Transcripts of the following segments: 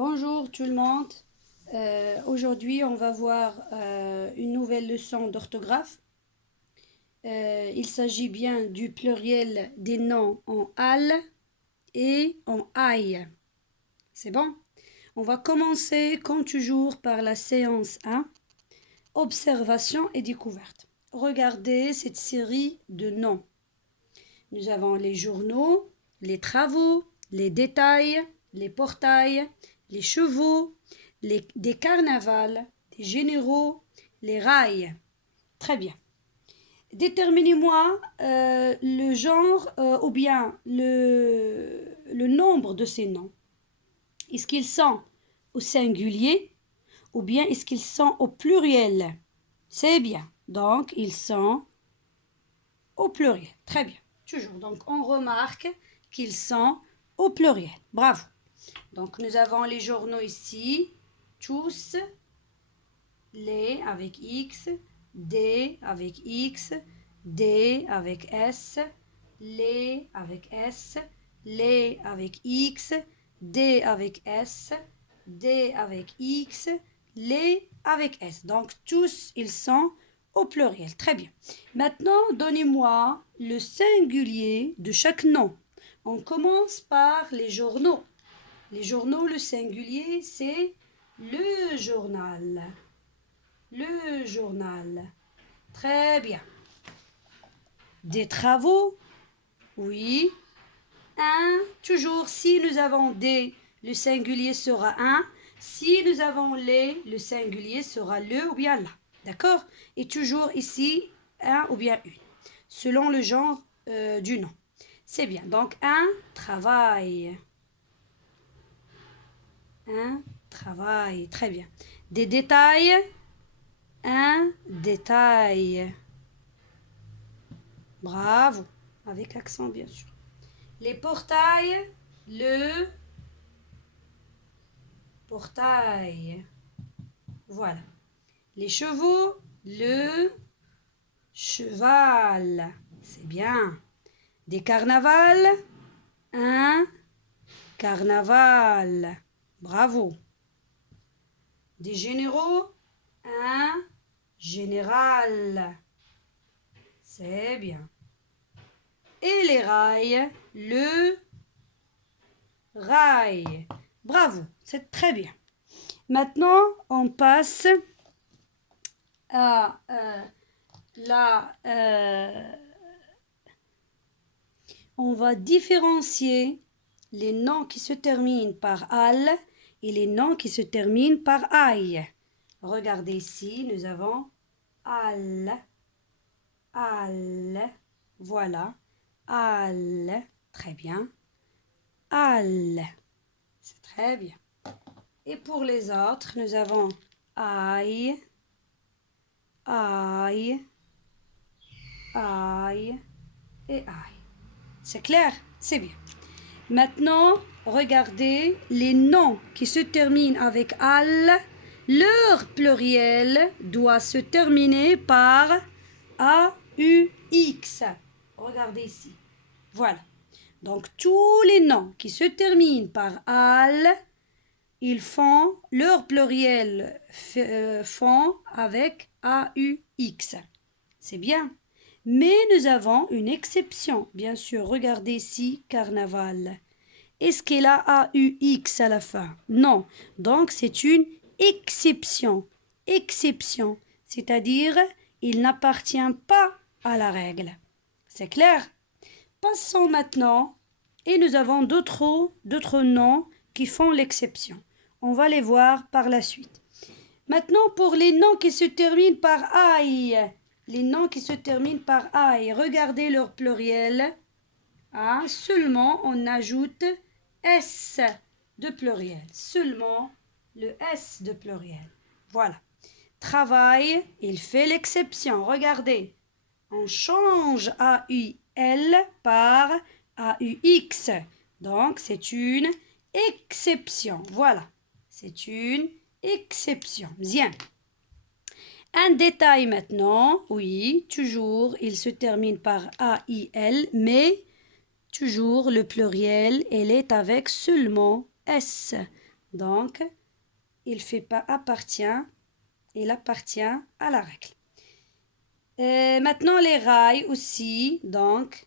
Bonjour tout le monde. Aujourd'hui, on va voir une nouvelle leçon d'orthographe. Il s'agit bien du pluriel des noms en al et en aïe. C'est bon? On va commencer comme toujours par la séance 1, observation et découverte. Regardez cette série de noms. Nous avons les journaux, les travaux, les détails, les portails, les chevaux, des carnavals, des généraux, les rails. Très bien. Déterminez-moi le genre ou bien le nombre de ces noms. Est-ce qu'ils sont au singulier ou bien est-ce qu'ils sont au pluriel? C'est bien. Donc, ils sont au pluriel. Très bien. Toujours. Donc, on remarque qu'ils sont au pluriel. Bravo. Donc, nous avons les journaux ici. Tous. Les avec X. Des avec X. Des avec S. Les avec S. Les avec X. Des avec S. Des avec X. Les avec S. Donc, tous, ils sont au pluriel. Très bien. Maintenant, donnez-moi le singulier de chaque nom. On commence par les journaux. Les journaux, le singulier, c'est le journal. Le journal. Très bien. Des travaux. Oui. Un. Toujours, si nous avons des, le singulier sera un. Si nous avons les, le singulier sera le ou bien la. D'accord? Et toujours ici, un ou bien une. Selon le genre du nom. C'est bien. Donc, un travail. Un travail. Très bien. Des détails. Un détail. Bravo. Avec accent, bien sûr. Les portails. Le portail. Voilà. Les chevaux. Le cheval. C'est bien. Des carnavals. Un carnaval. Bravo. Des généraux. Un général. C'est bien. Et les rails. Le rail. Bravo. C'est très bien. Maintenant, on passe à on va différencier les noms qui se terminent par al et les noms qui se terminent par aïe. Regardez ici, nous avons al, voilà, al, très bien, al, c'est très bien. Et pour les autres, nous avons aïe, aïe, aïe et aïe. C'est clair? C'est bien. Maintenant, regardez les noms qui se terminent avec al. Leur pluriel doit se terminer par AUX. Regardez ici. Voilà. Donc, tous les noms qui se terminent par al, ils font, leur pluriel font avec AUX. C'est bien. Mais nous avons une exception. Bien sûr, regardez ici, carnaval. Est-ce qu'elle a AUX à la fin? Non. Donc, c'est une exception. Exception. C'est-à-dire, il n'appartient pas à la règle. C'est clair? Passons maintenant. Et nous avons d'autres noms qui font l'exception. On va les voir par la suite. Maintenant, pour les noms qui se terminent par aïe. Les noms qui se terminent par aïe. Regardez leur pluriel. Ah, seulement, on ajoute S de pluriel. Seulement le S de pluriel. Voilà. Travail, il fait l'exception. Regardez. On change AUL par AUX. Donc, c'est une exception. Voilà. C'est une exception. Bien. Un détail maintenant. Oui, toujours, il se termine par AIL, mais toujours le pluriel, elle est avec seulement S. Donc, il appartient à la règle. Maintenant, les rails aussi, donc,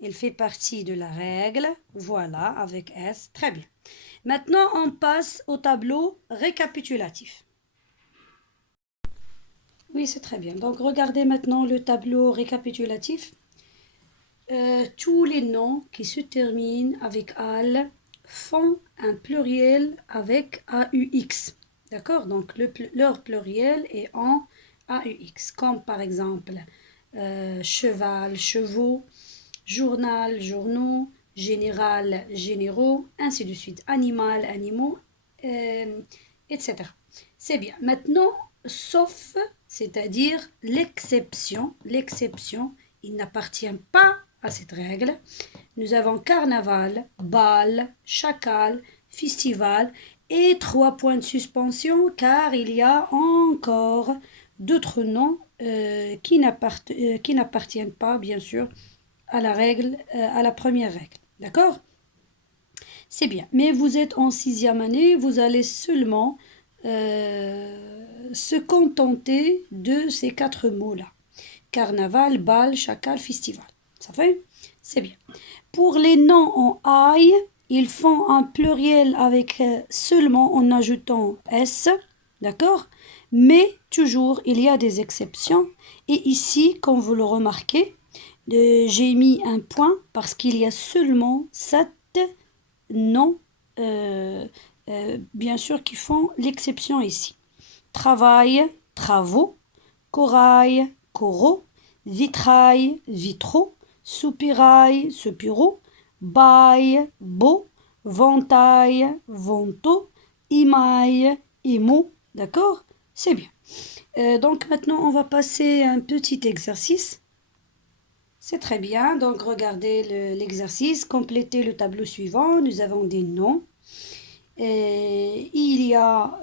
il fait partie de la règle. Voilà, avec S, très bien. Maintenant, on passe au tableau récapitulatif. Oui, c'est très bien. Donc, regardez maintenant le tableau récapitulatif. Tous les noms qui se terminent avec AL font un pluriel avec AUX. D'accord? Donc, leur pluriel est en AUX. Comme par exemple cheval, chevaux, journal, journaux, général, généraux, ainsi de suite. Animal, animaux, etc. C'est bien. Maintenant, sauf, c'est-à-dire l'exception, il n'appartient pas à cette règle. Nous avons carnaval, bal, chacal, festival et 3 points de suspension car il y a encore d'autres noms qui n'appartiennent pas, bien sûr, à la règle, à la première règle. D'accord? C'est bien. Mais vous êtes en 6e année, vous allez seulement se contenter de ces 4 mots-là. Carnaval, bal, chacal, festival. Ça fait? C'est bien. Pour les noms en aïe, ils font un pluriel avec seulement en ajoutant S. D'accord? Mais toujours, il y a des exceptions. Et ici, comme vous le remarquez, j'ai mis un point parce qu'il y a seulement 7 noms, bien sûr, qui font l'exception ici. Travail, travaux, corail, coraux, vitrail, vitraux, soupirail, soupiraux, bail, beau, ventail, ventaux, imaille, émaux. D'accord? C'est bien. Donc maintenant, on va passer à un petit exercice. C'est très bien. Donc regardez l'exercice. Complétez le tableau suivant. Nous avons des noms. Et il y a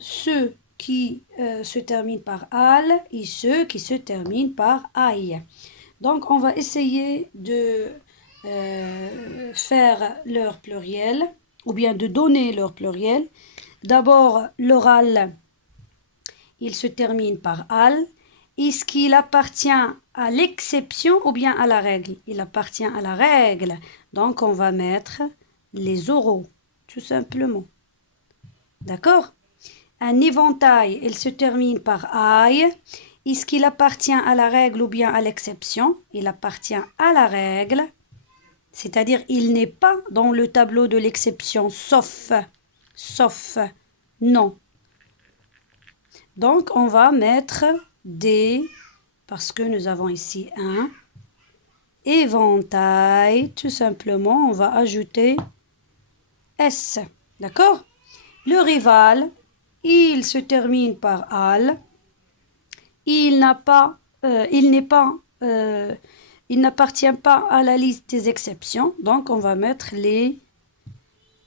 ceux qui se terminent par al et ceux qui se terminent par aïe. Donc, on va essayer de faire leur pluriel ou bien de donner leur pluriel. D'abord, l'oral, il se termine par al. Est-ce qu'il appartient à l'exception ou bien à la règle? Il appartient à la règle. Donc, on va mettre les oraux, tout simplement. D'accord? Un éventail, il se termine par aïe. Est-ce qu'il appartient à la règle ou bien à l'exception? Il appartient à la règle. C'est-à-dire, il n'est pas dans le tableau de l'exception, sauf, non. Donc, on va mettre des, parce que nous avons ici un éventail, tout simplement, on va ajouter S. D'accord? Le rival, il se termine par al. Il n'appartient pas à la liste des exceptions. Donc, on va mettre les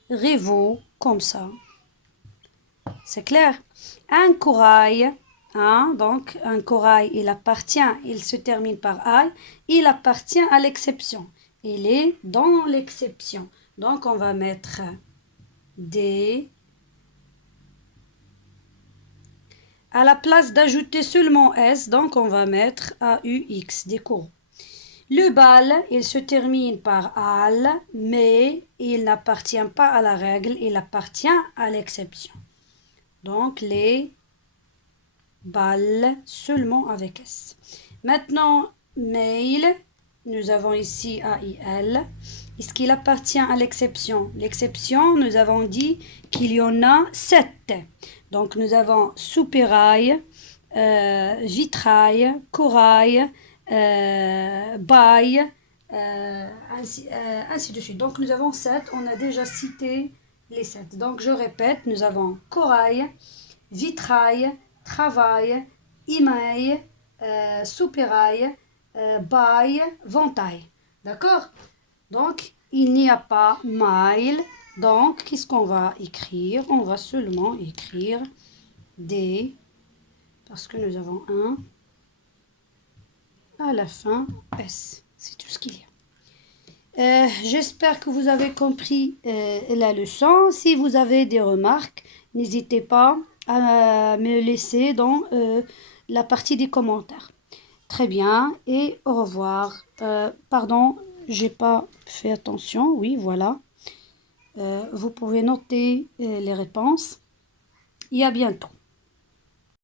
rivaux comme ça. C'est clair? Un corail, hein, donc un corail, il se termine par al. Il appartient à l'exception. Il est dans l'exception. Donc, on va mettre des. À la place d'ajouter seulement S, donc on va mettre AUX, des coraux. Le bal, il se termine par al, mais il n'appartient pas à la règle, il appartient à l'exception. Donc les balles seulement avec S. Maintenant, mail, nous avons ici AIL. Est-ce qu'il appartient à l'exception? L'exception, nous avons dit qu'il y en a 7. Donc nous avons soupirail, vitrail, corail, bail, ainsi de suite. Donc nous avons 7, on a déjà cité les 7. Donc je répète, nous avons corail, vitrail, travail, imaille, soupirail, bail, ventail. D'accord? Donc, il n'y a pas mail. Donc, qu'est-ce qu'on va écrire? On va seulement écrire des, parce que nous avons un à la fin S. C'est tout ce qu'il y J'espère que vous avez compris la leçon. Si vous avez des remarques, n'hésitez pas à me laisser dans la partie des commentaires. Très bien et au revoir. Pardon, j'ai pas fait attention. Oui, voilà. Vous pouvez noter les réponses et à bientôt.